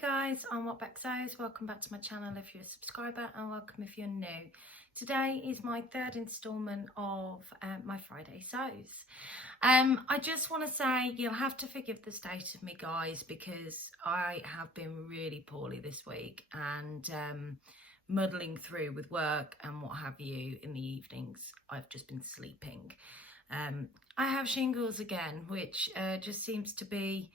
guys, I'm Whatbexos. Welcome back to my channel if you're a subscriber, and welcome if you're new. Today is my third instalment of my Friday sews. I just want to say you'll have to forgive the state of me, guys, because I have been really poorly this week and muddling through with work and what have you. In the evenings I've just been sleeping. I have shingles again, which just seems to be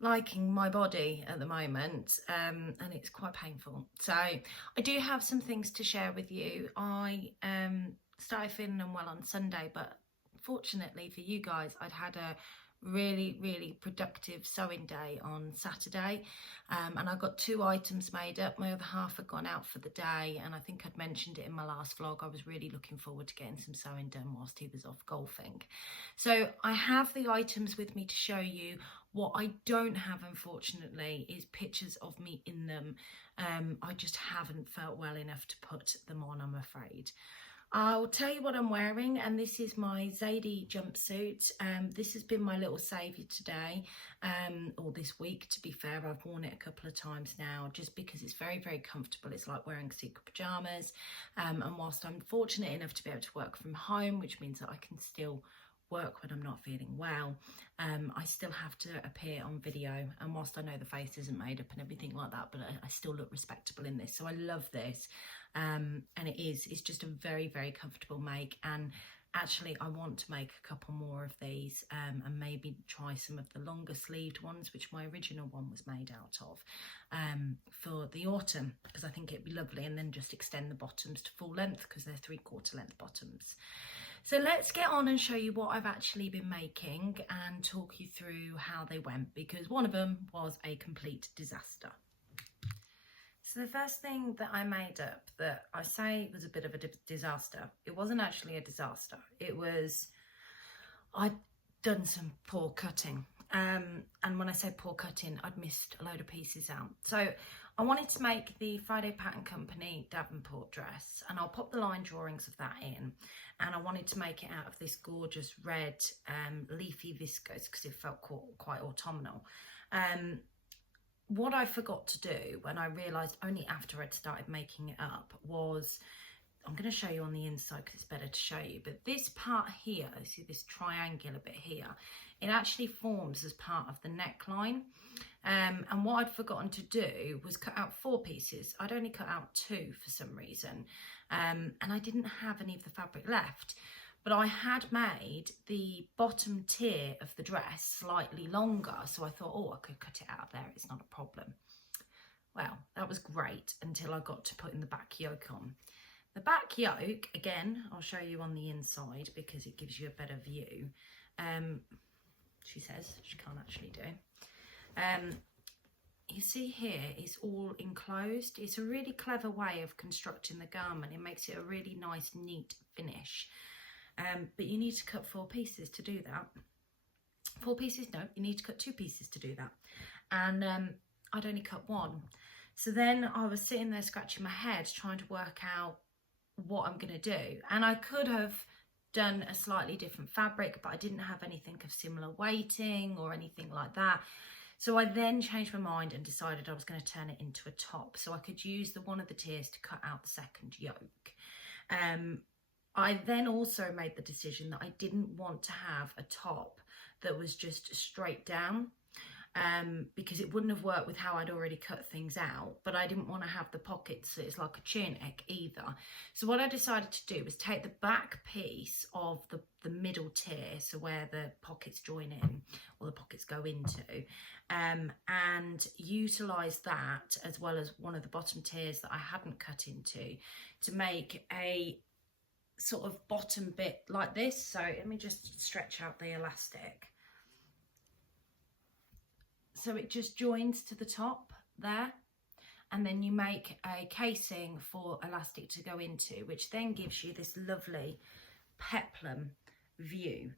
liking my body at the moment, and it's quite painful. So I do have some things to share with you. I started feeling unwell on Sunday, but fortunately for you guys, I'd had a really productive sewing day on Saturday, and I got 2 items made up. My other half had gone out for the day, and I think I'd mentioned it in my last vlog. I was really looking forward to getting some sewing done whilst he was off golfing. So I have the items with me to show you. What I don't have, unfortunately, is pictures of me in them. I just haven't felt well enough to put them on, I'm afraid. I'll tell you what I'm wearing, and this is my Zadie jumpsuit. This has been my little saviour today, or this week, to be fair. I've worn it a couple of times now just because it's very comfortable. It's like wearing secret pyjamas, and whilst I'm fortunate enough to be able to work from home, which means that I can still work when I'm not feeling well, I still have to appear on video, and whilst I know the face isn't made up and everything like that, but I still look respectable in this. So I love this, and it's just a very comfortable make. And actually I want to make a couple more of these, and maybe try some of the longer sleeved ones, which my original one was made out of, for the autumn, because I think it'd be lovely, and then just extend the bottoms to full length because they're 3/4 length bottoms. So let's get on and show you what I've actually been making and talk you through how they went, because one of them was a complete disaster. So the first thing that I made up that I say was a bit of a disaster, it wasn't actually a disaster. It was, I'd done some poor cutting. And when I say poor cutting, I'd missed a load of pieces out. So I wanted to make the Friday Pattern Company Davenport dress, and I'll pop the line drawings of that in. And I wanted to make it out of this gorgeous red leafy viscose because it felt quite autumnal. What I forgot to do when I realised only after I'd started making it up was, I'm going to show you on the inside because it's better to show you, but this part here, see this triangular bit here, it actually forms as part of the neckline. And what I'd forgotten to do was cut out 4 pieces. I'd only cut out 2 for some reason, and I didn't have any of the fabric left. But I had made the bottom tier of the dress slightly longer, so I thought, oh, I could cut it out there, it's not a problem. Well, that was great until I got to putting the back yoke on. The back yoke, again, I'll show you on the inside because it gives you a better view. She says she can't actually do. You see here, it's all enclosed. It's a really clever way of constructing the garment. It makes it a really nice, neat finish. But you need to cut 4 pieces to do that. 4 pieces? No, you need to cut 2 pieces to do that. And I'd only cut 1. So then I was sitting there scratching my head trying to work out what I'm going to do. And I could have done a slightly different fabric, but I didn't have anything of similar weighting or anything like that. So I then changed my mind and decided I was going to turn it into a top so I could use one of the tiers to cut out the second yoke. I then also made the decision that I didn't want to have a top that was just straight down, because it wouldn't have worked with how I'd already cut things out, but I didn't want to have the pockets that it's like a tunic either. So what I decided to do was take the back piece of the middle tier, so where the pockets join in, or the pockets go into, and utilise that as well as one of the bottom tiers that I hadn't cut into to make a sort of bottom bit like this. So let me just stretch out the elastic. So it just joins to the top there, and then you make a casing for elastic to go into, which then gives you this lovely peplum view.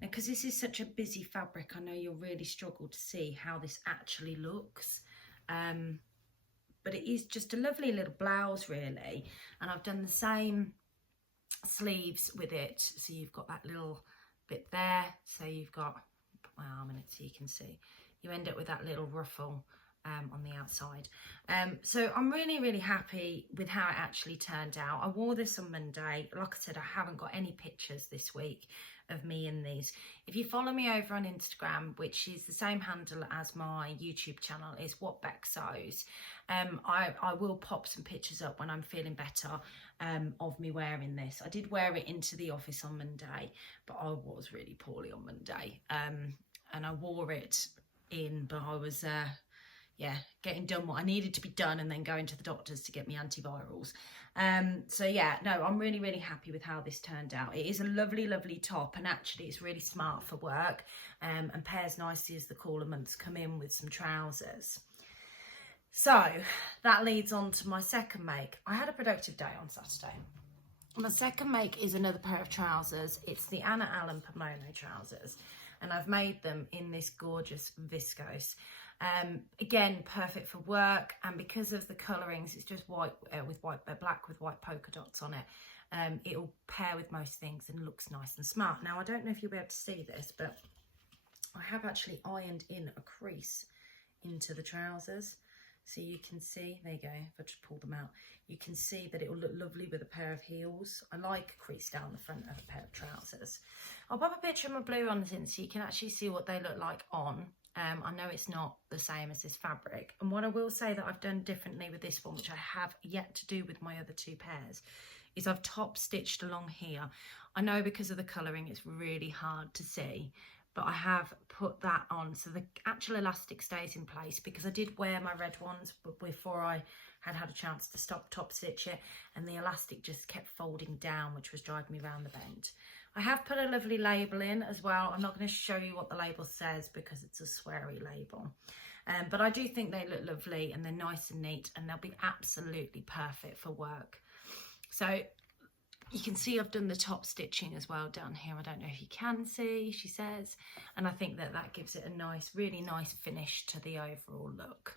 Now, because this is such a busy fabric, I know you'll really struggle to see how this actually looks, but it is just a lovely little blouse really. And I've done the same sleeves with it, so you've got that little bit there, so you've got, put my arm in it so you can see, you end up with that little ruffle on the outside. So I'm really happy with how it actually turned out. I wore this on Monday. Like I said, I haven't got any pictures this week of me in these. If you follow me over on Instagram, which is the same handle as my YouTube channel, is What Beck Sews, I will pop some pictures up when I'm feeling better of me wearing this. I did wear it into the office on Monday, but I was really poorly on Monday, and I wore it in, but I was getting done what I needed to be done and then going to the doctors to get me antivirals. So yeah, no, I'm really happy with how this turned out. It is a lovely top, and actually it's really smart for work, and pairs nicely as the cooler months come in with some trousers. So that leads on to my second make. I had a productive day on Saturday. My second make is another pair of trousers. It's the Anna Allen Pomono trousers, and I've made them in this gorgeous viscose. Again, perfect for work, and because of the colourings, it's just white with black with white polka dots on it. It'll pair with most things and looks nice and smart. Now, I don't know if you'll be able to see this, but I have actually ironed in a crease into the trousers. So you can see, there you go, if I just pull them out, you can see that it will look lovely with a pair of heels. I like a crease down the front of a pair of trousers. I'll pop a picture of my blue ones in so you can actually see what they look like on. I know it's not the same as this fabric. And what I will say that I've done differently with this one, which I have yet to do with my other two pairs, is I've top stitched along here. I know because of the colouring it's really hard to see, but I have put that on so the actual elastic stays in place, because I did wear my red ones before I had a chance to stop top stitch it, and the elastic just kept folding down, which was driving me around the bend. I have put a lovely label in as well. I'm not going to show you what the label says because it's a sweary label. But I do think they look lovely and they're nice and neat, and they'll be absolutely perfect for work. So you can see I've done the top stitching as well down here. I don't know if you can see, she says. And I think that that gives it a nice, really nice finish to the overall look.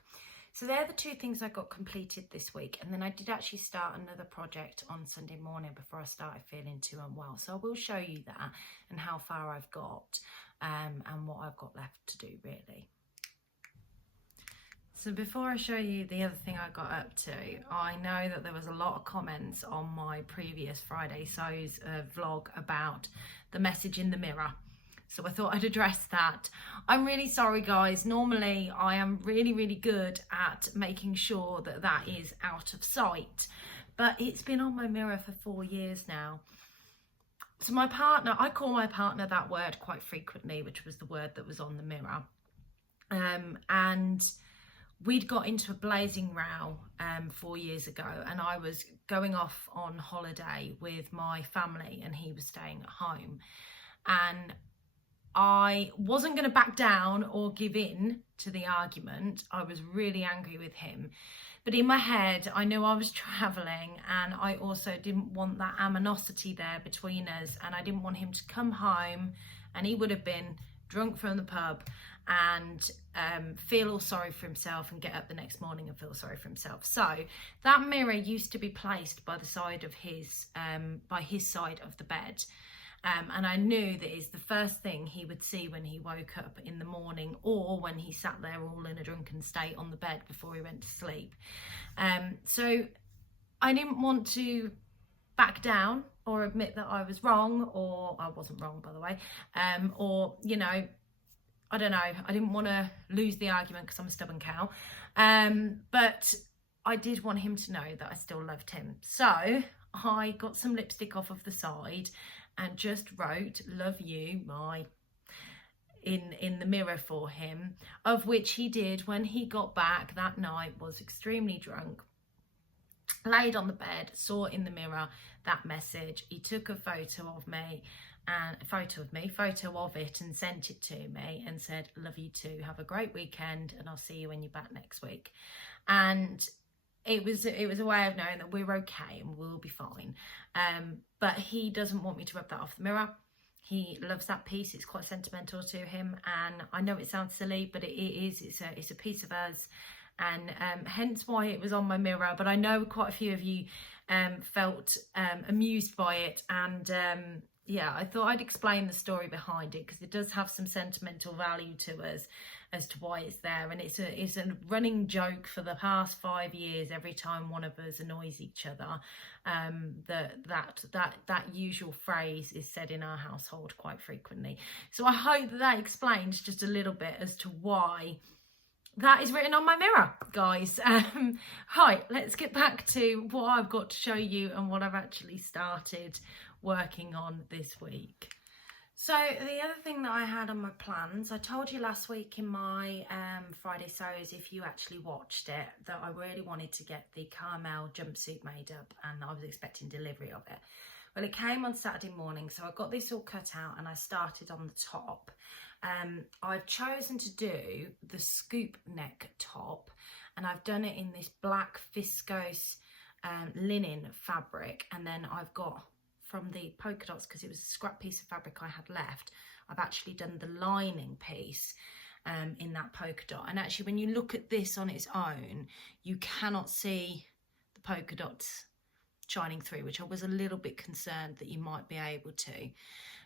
So they're the two things I got completed this week. And then I did actually start another project on Sunday morning before I started feeling too unwell. So I will show you that and how far I've got and what I've got left to do really. So before I show you the other thing I got up to, I know that there was a lot of comments on my previous Friday Sews vlog about the message in the mirror. So I thought I'd address that. I'm really sorry guys. Normally I am really good at making sure that that is out of sight, but it's been on my mirror for 4 years now. So my partner, I call my partner that word quite frequently, which was the word that was on the mirror. And we'd got into a blazing row 4 years ago, and I was going off on holiday with my family and he was staying at home. And I wasn't going to back down or give in to the argument. I was really angry with him. But in my head, I knew I was travelling, and I also didn't want that animosity there between us. And I didn't want him to come home and he would have been drunk from the pub and feel all sorry for himself and get up the next morning and feel sorry for himself. So that mirror used to be placed by the side of his, by his side of the bed. And I knew that it's the first thing he would see when he woke up in the morning, or when he sat there all in a drunken state on the bed before he went to sleep. So I didn't want to back down or admit that I was wrong, or I wasn't wrong, by the way, or, you know, I don't know, I didn't want to lose the argument because I'm a stubborn cow. But I did want him to know that I still loved him. So I got some lipstick off of the side and just wrote "love you" in the mirror for him, of which he did when he got back that night, was extremely drunk, laid on the bed, saw in the mirror that message. He took a photo of me and photo of it and sent it to me and said, "Love you too, have a great weekend and I'll see you when you're back next week." And it was a way of knowing that we're okay and we'll be fine. But he doesn't want me to rub that off the mirror. He loves that piece. It's quite sentimental to him, and I know it sounds silly, but it is. It's a piece of us, and hence why it was on my mirror. But I know quite a few of you felt amused by it, and yeah, I thought I'd explain the story behind it, because it does have some sentimental value to us as to why it's there. And it's a running joke for the past 5 years. Every time one of us annoys each other, that usual phrase is said in our household quite frequently. So I hope that explains just a little bit as to why that is written on my mirror, guys. Right, let's get back to what I've got to show you and what I've actually started working on this week. So the other thing that I had on my plans, I told you last week in my Friday sews, if you actually watched it, that I really wanted to get the caramel jumpsuit made up, and I was expecting delivery of it. Well, it came on Saturday morning, so I got this all cut out and I started on the top. I've chosen to do the scoop neck top, and I've done it in this black viscose linen fabric, and then I've got, from the polka dots, because it was a scrap piece of fabric I had left, I've actually done the lining piece in that polka dot. And actually, when you look at this on its own, you cannot see the polka dots shining through, which I was a little bit concerned that you might be able to.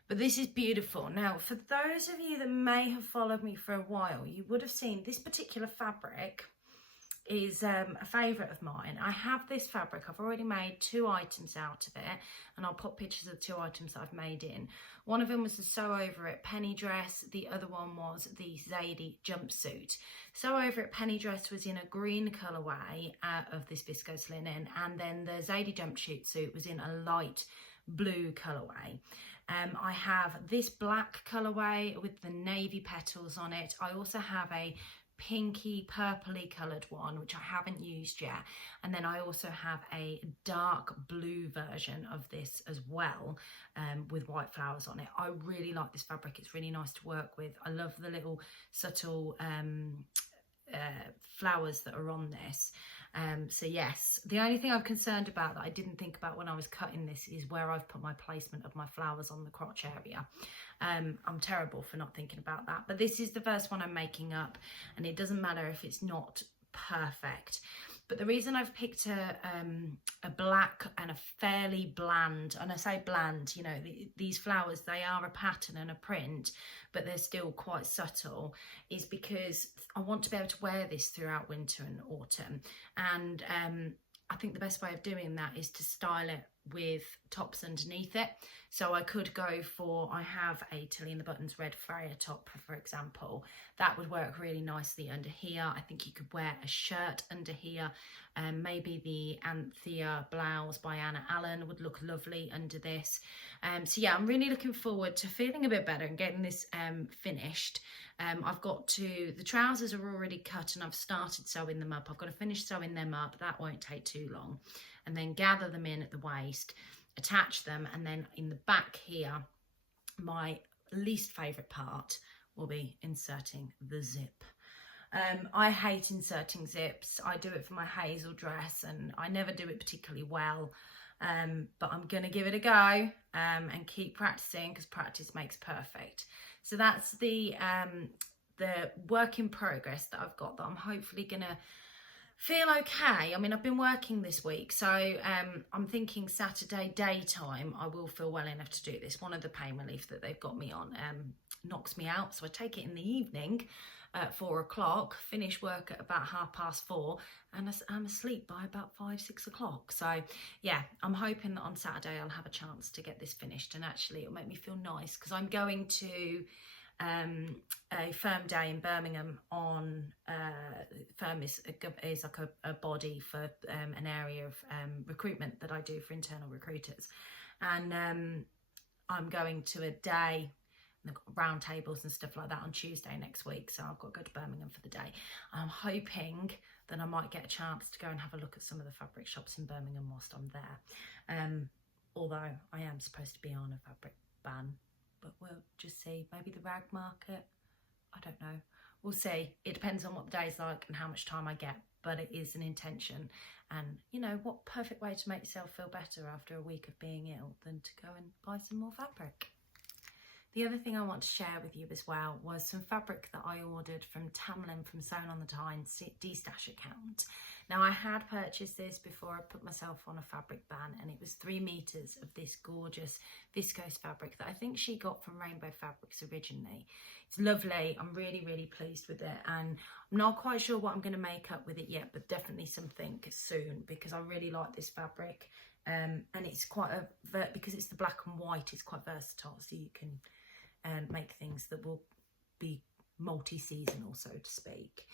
But this is beautiful. Now, for those of you that may have followed me for a while, you would have seen this particular fabric is a favourite of mine. I have this fabric. I've already made 2 items out of it, and I'll put pictures of the 2 items that I've made in. One of them was the Sew Over It penny dress. The other one was the Zadie jumpsuit. Sew Over It penny dress was in a green colourway of this viscose linen, and then the Zadie jumpsuit was in a light blue colourway. I have this black colourway with the navy petals on it. I also have a pinky purpley coloured one, which I haven't used yet, and then I also have a dark blue version of this as well, with white flowers on it. I really like this fabric. It's really nice to work with. I love the little subtle flowers that are on this. So yes, the only thing I'm concerned about that I didn't think about when I was cutting this is where I've put my placement of my flowers on the crotch area. I'm terrible for not thinking about that, but this is the first one I'm making up, and it doesn't matter if it's not perfect. But the reason I've picked a black and a fairly bland, and I say bland, you know, these flowers, they are a pattern and a print, but they're still quite subtle, is because I want to be able to wear this throughout winter and autumn. And I think the best way of doing that is to style it with tops underneath it. So I could go for, I have a Tilly and the Buttons red Freya top, for example. That would work really nicely under here. I think you could wear a shirt under here. Maybe the Anthea blouse by Anna Allen would look lovely under this. So yeah, I'm really looking forward to feeling a bit better and getting this finished. I've got to, the trousers are already cut and I've started sewing them up. I've got to finish sewing them up. That won't take too long. And then gather them in at the waist, attach them, and then in the back here, my least favourite part will be inserting the zip. I hate inserting zips. I do it for my Hazel dress and I never do it particularly well, but I'm going to give it a go and keep practicing, because practice makes perfect. So that's the work in progress that I've got, that I'm hopefully going to feel okay. I mean, I've been working this week, so I'm thinking Saturday daytime I will feel well enough to do this. One of the pain relief that they've got me on knocks me out, so I take it in the evening at 4 o'clock, finish work at about 4:30, and I'm asleep by about 5-6 o'clock. So yeah, I'm hoping that on Saturday I'll have a chance to get this finished, and actually it'll make me feel nice, because I'm going to a firm day in Birmingham on firm is like a body for an area of recruitment that I do for internal recruiters, and I'm going to a day, and they've got round tables and stuff like that on Tuesday next week, so I've got to go to Birmingham for the day. I'm hoping that I might get a chance to go and have a look at some of the fabric shops in Birmingham whilst I'm there, although I am supposed to be on a fabric ban. But we'll just see. Maybe the rag market, I don't know. We'll see. It depends on what the day's like and how much time I get, but it is an intention. And, you know, what perfect way to make yourself feel better after a week of being ill than to go and buy some more fabric. The other thing I want to share with you as well was some fabric that I ordered from Tamlin from Sewn on the Tyne D-Stash account. Now, I had purchased this before I put myself on a fabric ban, and it was 3 meters of this gorgeous viscose fabric that I think she got from Rainbow Fabrics originally. It's lovely. I'm really, really pleased with it, and I'm not quite sure what I'm going to make up with it yet, but definitely something soon, because I really like this fabric. And it's quite because it's the black and white, it's quite versatile, so you can make things that will be multi-seasonal, so to speak.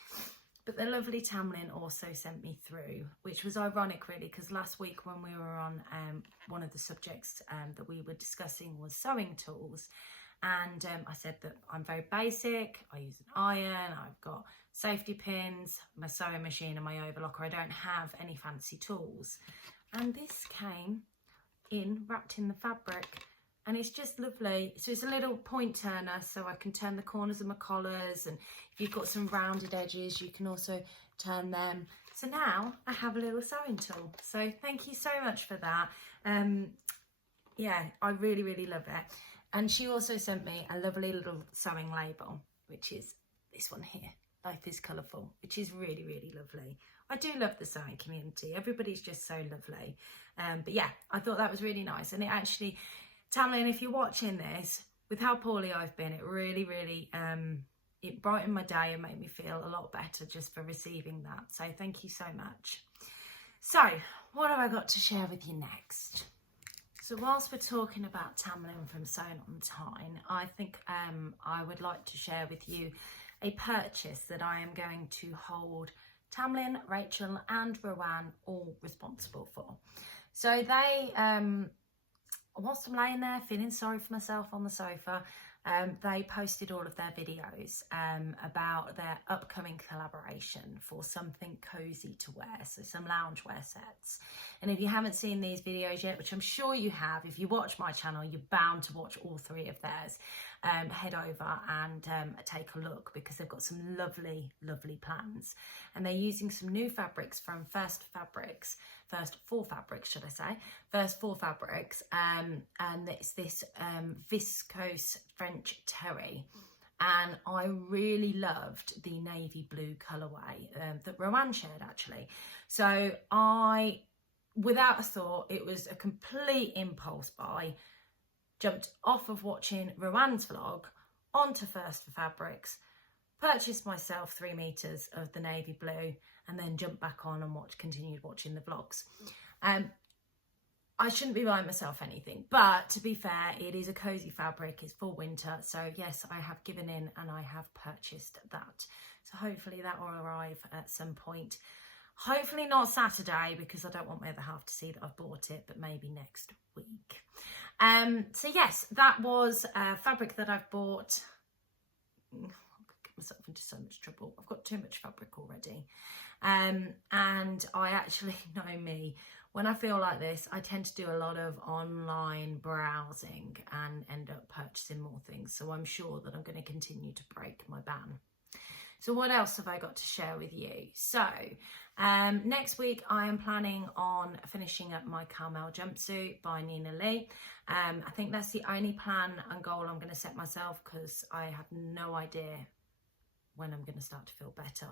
But the lovely Tamlin also sent me through, which was ironic really, because last week when we were on one of the subjects that we were discussing was sewing tools, and I said that I'm very basic. I use an iron, I've got safety pins, my sewing machine and my overlocker. I don't have any fancy tools. And this came in wrapped in the fabric, and it's just lovely. So it's a little point turner, so I can turn the corners of my collars, and if you've got some rounded edges you can also turn them. So now I have a little sewing tool, so thank you so much for that. Yeah, I really, really love it. And she also sent me a lovely little sewing label, which is this one here, Life is Colourful, which is really, really lovely. I do love the sewing community. Everybody's just so lovely. But yeah, I thought that was really nice. And it actually, Tamlin, if you're watching this, with how poorly I've been, it really, really, it brightened my day and made me feel a lot better just for receiving that. So thank you so much. So what have I got to share with you next? So whilst we're talking about Tamlin from Sewn on the Tyne, I think I would like to share with you a purchase that I am going to hold Tamlin, Rachel and Rowan all responsible for. So they, whilst I'm laying there feeling sorry for myself on the sofa, they posted all of their videos about their upcoming collaboration for something cozy to wear, so some loungewear sets. And if you haven't seen these videos yet, which I'm sure you have, if you watch my channel, you're bound to watch all 3 of theirs. Head over and take a look, because they've got some lovely, lovely plans. And they're using some new fabrics from First 4 Fabrics, should I say. First 4 Fabrics. And it's this viscose French terry. And I really loved the navy blue colourway that Rowan shared, actually. So I, without a thought, it was a complete impulse buy. Jumped off of watching Rowan's vlog onto First 4 Fabrics, purchased myself 3 meters of the navy blue, and then jumped back on and continued watching the vlogs. I shouldn't be buying myself anything, but to be fair, it is a cozy fabric, it's for winter, so yes, I have given in and I have purchased that. So hopefully that will arrive at some point. Hopefully not Saturday, because I don't want my other half to see that I've bought it, but maybe next week. So yes, that was fabric that I've bought. I could get myself into so much trouble. I've got too much fabric already. And I actually know me. When I feel like this, I tend to do a lot of online browsing and end up purchasing more things. So I'm sure that I'm going to continue to break my ban. So what else have I got to share with you? So next week I am planning on finishing up my Carmel jumpsuit by Nina Lee. I think that's the only plan and goal I'm going to set myself, because I have no idea when I'm going to start to feel better.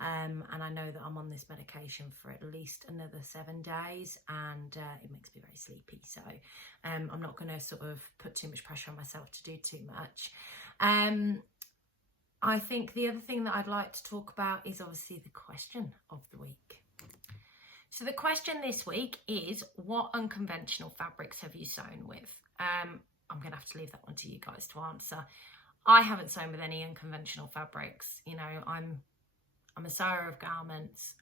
And I know that I'm on this medication for at least another 7 days, and it makes me very sleepy. So I'm not going to sort of put too much pressure on myself to do too much. I think the other thing that I'd like to talk about is obviously the question of the week. So the question this week is, what unconventional fabrics have you sewn with? I'm going to have to leave that one to you guys to answer. I haven't sewn with any unconventional fabrics. You know, I'm a sewer of garments,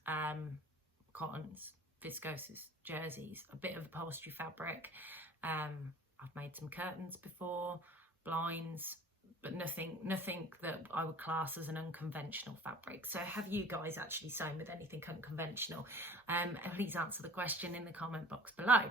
cottons, viscoses, jerseys, a bit of upholstery fabric. I've made some curtains before, blinds, but nothing that I would class as an unconventional fabric. So have you guys actually sewn with anything unconventional? And please answer the question in the comment box below.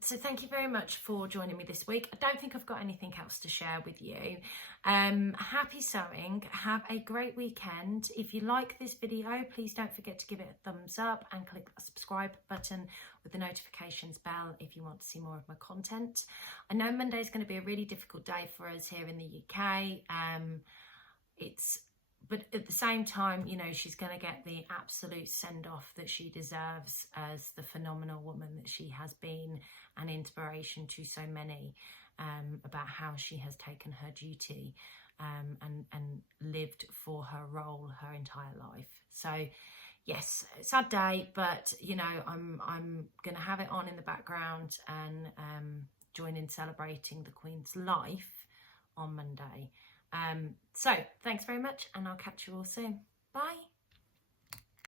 So thank you very much for joining me this week. I don't think I've got anything else to share with you. Happy sewing. Have a great weekend. If you like this video, please don't forget to give it a thumbs up and click that subscribe button with with the notifications bell if you want to see more of my content. I know Monday is going to be a really difficult day for us here in the UK. But at the same time, you know, she's going to get the absolute send-off that she deserves as the phenomenal woman that she has been, an inspiration to so many, about how she has taken her duty and lived for her role her entire life. So yes, sad day, but you know, I'm going to have it on in the background and join in celebrating the Queen's life on Monday. So thanks very much, and I'll catch you all soon. Bye.